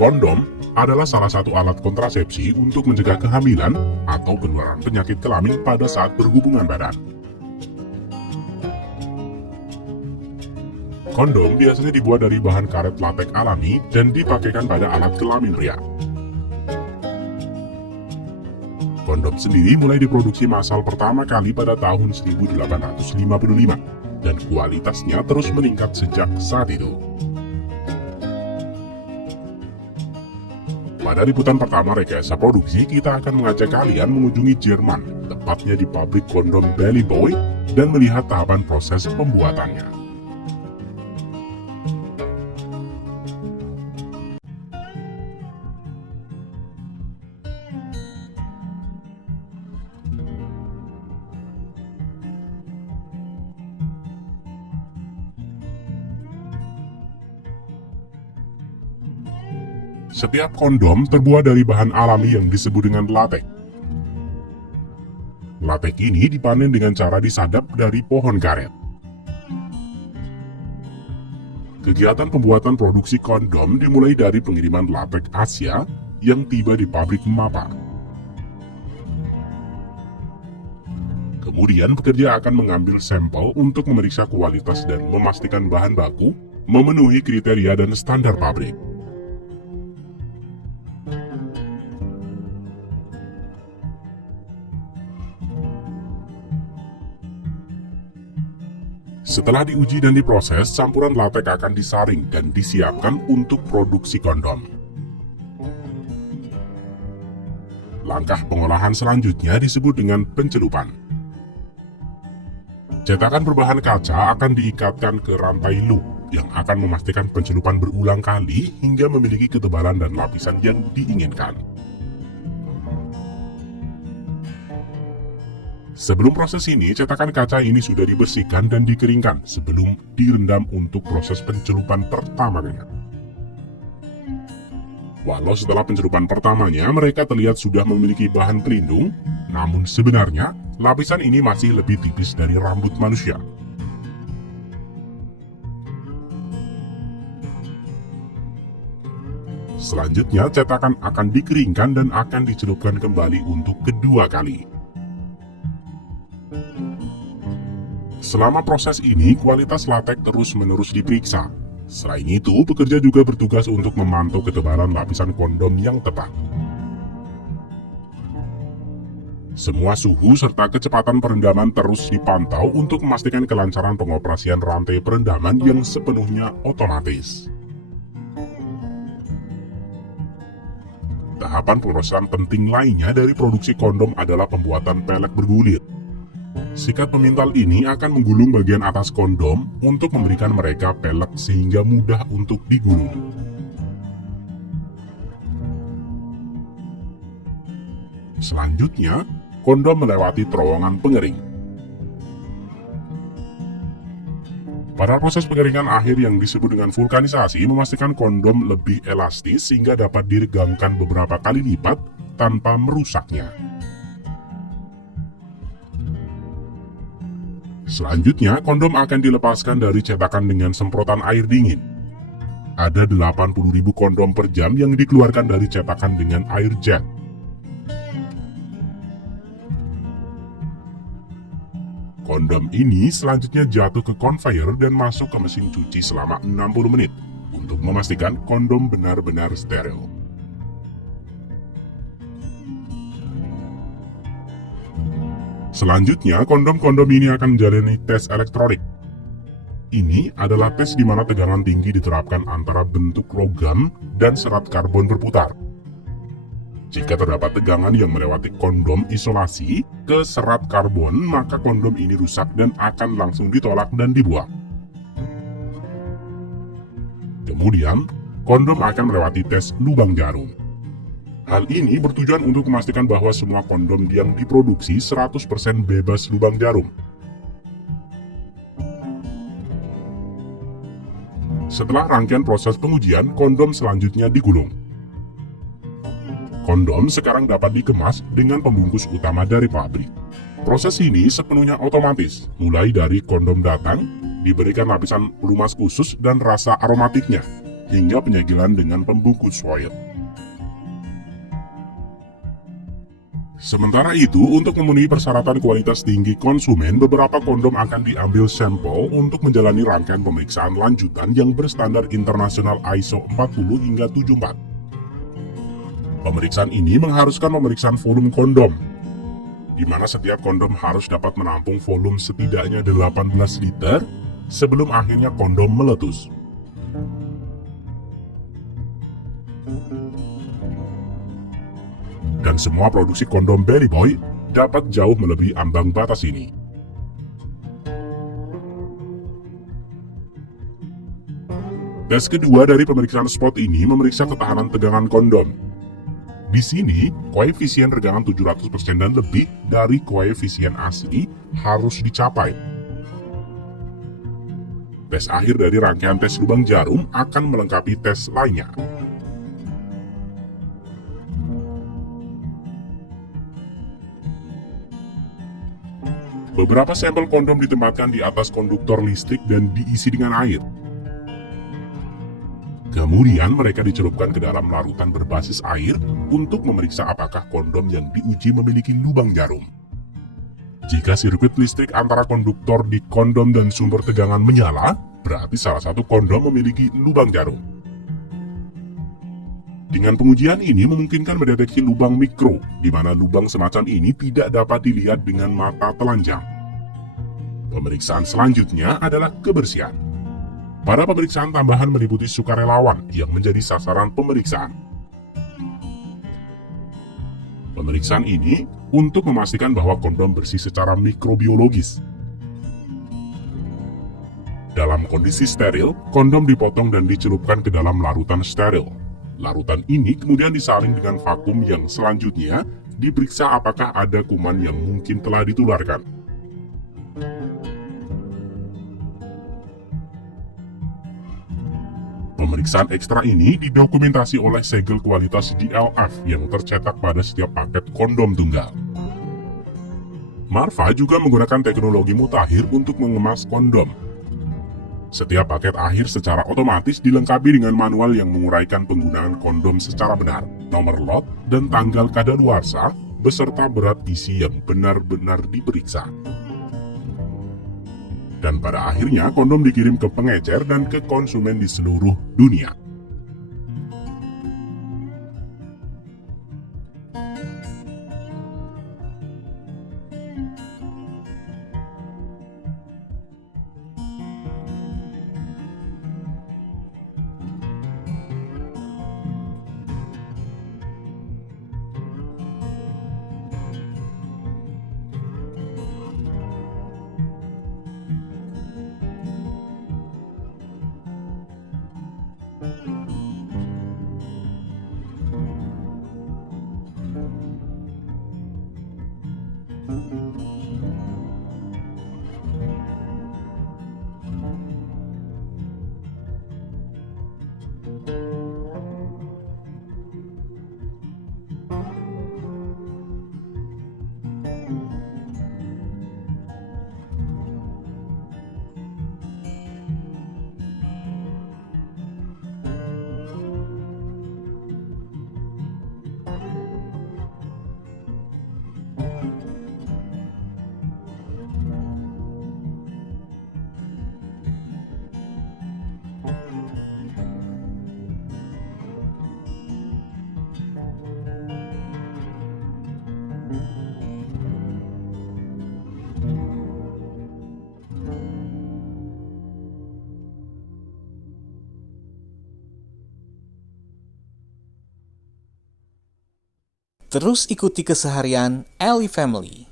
Kondom adalah salah satu alat kontrasepsi untuk mencegah kehamilan atau penularan penyakit kelamin pada saat berhubungan badan. Kondom biasanya dibuat dari bahan karet latex alami dan dipakaikan pada alat kelamin pria. Kondom sendiri mulai diproduksi massal pertama kali pada tahun 1855 dan kualitasnya terus meningkat sejak saat itu. Pada liputan pertama rekayasa produksi, kita akan mengajak kalian mengunjungi Jerman, tepatnya di pabrik kondom Belly Boy, dan melihat tahapan proses pembuatannya. Setiap kondom terbuat dari bahan alami yang disebut dengan latex. Latex ini dipanen dengan cara disadap dari pohon karet. Kegiatan pembuatan produksi kondom dimulai dari pengiriman latex Asia yang tiba di pabrik MAPA. Kemudian pekerja akan mengambil sampel untuk memeriksa kualitas dan memastikan bahan baku memenuhi kriteria dan standar pabrik. Setelah diuji dan diproses, campuran latex akan disaring dan disiapkan untuk produksi kondom. Langkah pengolahan selanjutnya disebut dengan pencelupan. Cetakan berbahan kaca akan diikatkan ke rantai loop yang akan memastikan pencelupan berulang kali hingga memiliki ketebalan dan lapisan yang diinginkan. Sebelum proses ini, cetakan kaca ini sudah dibersihkan dan dikeringkan sebelum direndam untuk proses pencelupan pertamanya. Walau setelah pencelupan pertamanya mereka terlihat sudah memiliki bahan pelindung, namun sebenarnya lapisan ini masih lebih tipis dari rambut manusia. Selanjutnya, cetakan akan dikeringkan dan akan dicelupkan kembali untuk kedua kali. Selama proses ini, kualitas latex terus-menerus diperiksa. Selain itu, pekerja juga bertugas untuk memantau ketebalan lapisan kondom yang tepat. Semua suhu serta kecepatan perendaman terus dipantau untuk memastikan kelancaran pengoperasian rantai perendaman yang sepenuhnya otomatis. Tahapan proses penting lainnya dari produksi kondom adalah pembuatan pelek bergulir. Sikat pemintal ini akan menggulung bagian atas kondom untuk memberikan mereka pelek sehingga mudah untuk digulung. Selanjutnya, kondom melewati terowongan pengering. Pada proses pengeringan akhir yang disebut dengan vulkanisasi memastikan kondom lebih elastis sehingga dapat diregangkan beberapa kali lipat tanpa merusaknya. Selanjutnya, kondom akan dilepaskan dari cetakan dengan semprotan air dingin. Ada 80.000 kondom per jam yang dikeluarkan dari cetakan dengan air jet. Kondom ini selanjutnya jatuh ke conveyor dan masuk ke mesin cuci selama 60 menit untuk memastikan kondom benar-benar steril. Selanjutnya, kondom-kondom ini akan menjalani tes elektronik. Ini adalah tes di mana tegangan tinggi diterapkan antara bentuk logam dan serat karbon berputar. Jika terdapat tegangan yang melewati kondom isolasi ke serat karbon, maka kondom ini rusak dan akan langsung ditolak dan dibuang. Kemudian, kondom akan melewati tes lubang jarum. Hal ini bertujuan untuk memastikan bahwa semua kondom yang diproduksi 100% bebas lubang jarum. Setelah rangkaian proses pengujian, kondom selanjutnya digulung. Kondom sekarang dapat dikemas dengan pembungkus utama dari pabrik. Proses ini sepenuhnya otomatis, mulai dari kondom datang, diberikan lapisan pelumas khusus dan rasa aromatiknya, hingga penyegelan dengan pembungkus foil. Sementara itu, untuk memenuhi persyaratan kualitas tinggi konsumen, beberapa kondom akan diambil sampel untuk menjalani rangkaian pemeriksaan lanjutan yang berstandar internasional ISO 40 hingga 74. Pemeriksaan ini mengharuskan pemeriksaan volume kondom, di mana setiap kondom harus dapat menampung volume setidaknya 18 liter sebelum akhirnya kondom meletus. Dan semua produksi kondom Belly Boy dapat jauh melebihi ambang batas ini. Tes kedua dari pemeriksaan spot ini memeriksa ketahanan tegangan kondom. Di sini, koefisien regangan 700% dan lebih dari koefisien asli harus dicapai. Tes akhir dari rangkaian tes lubang jarum akan melengkapi tes lainnya. Beberapa sampel kondom ditempatkan di atas konduktor listrik dan diisi dengan air. Kemudian mereka dicelupkan ke dalam larutan berbasis air untuk memeriksa apakah kondom yang diuji memiliki lubang jarum. Jika sirkuit listrik antara konduktor di kondom dan sumber tegangan menyala, berarti salah satu kondom memiliki lubang jarum. Dengan pengujian ini memungkinkan mendeteksi lubang mikro, di mana lubang semacam ini tidak dapat dilihat dengan mata telanjang. Pemeriksaan selanjutnya adalah kebersihan. Pada pemeriksaan tambahan meliputi sukarelawan yang menjadi sasaran pemeriksaan. Pemeriksaan ini untuk memastikan bahwa kondom bersih secara mikrobiologis. Dalam kondisi steril, kondom dipotong dan dicelupkan ke dalam larutan steril. Larutan ini kemudian disaring dengan vakum yang selanjutnya diperiksa apakah ada kuman yang mungkin telah ditularkan. Pemeriksaan ekstra ini didokumentasi oleh segel kualitas DLF yang tercetak pada setiap paket kondom tunggal. Marva juga menggunakan teknologi mutakhir untuk mengemas kondom. Setiap paket akhir secara otomatis dilengkapi dengan manual yang menguraikan penggunaan kondom secara benar, nomor lot, dan tanggal kadaluarsa, beserta berat isi yang benar-benar diperiksa. Dan pada akhirnya kondom dikirim ke pengecer dan ke konsumen di seluruh dunia. Terus ikuti keseharian Ellie Family.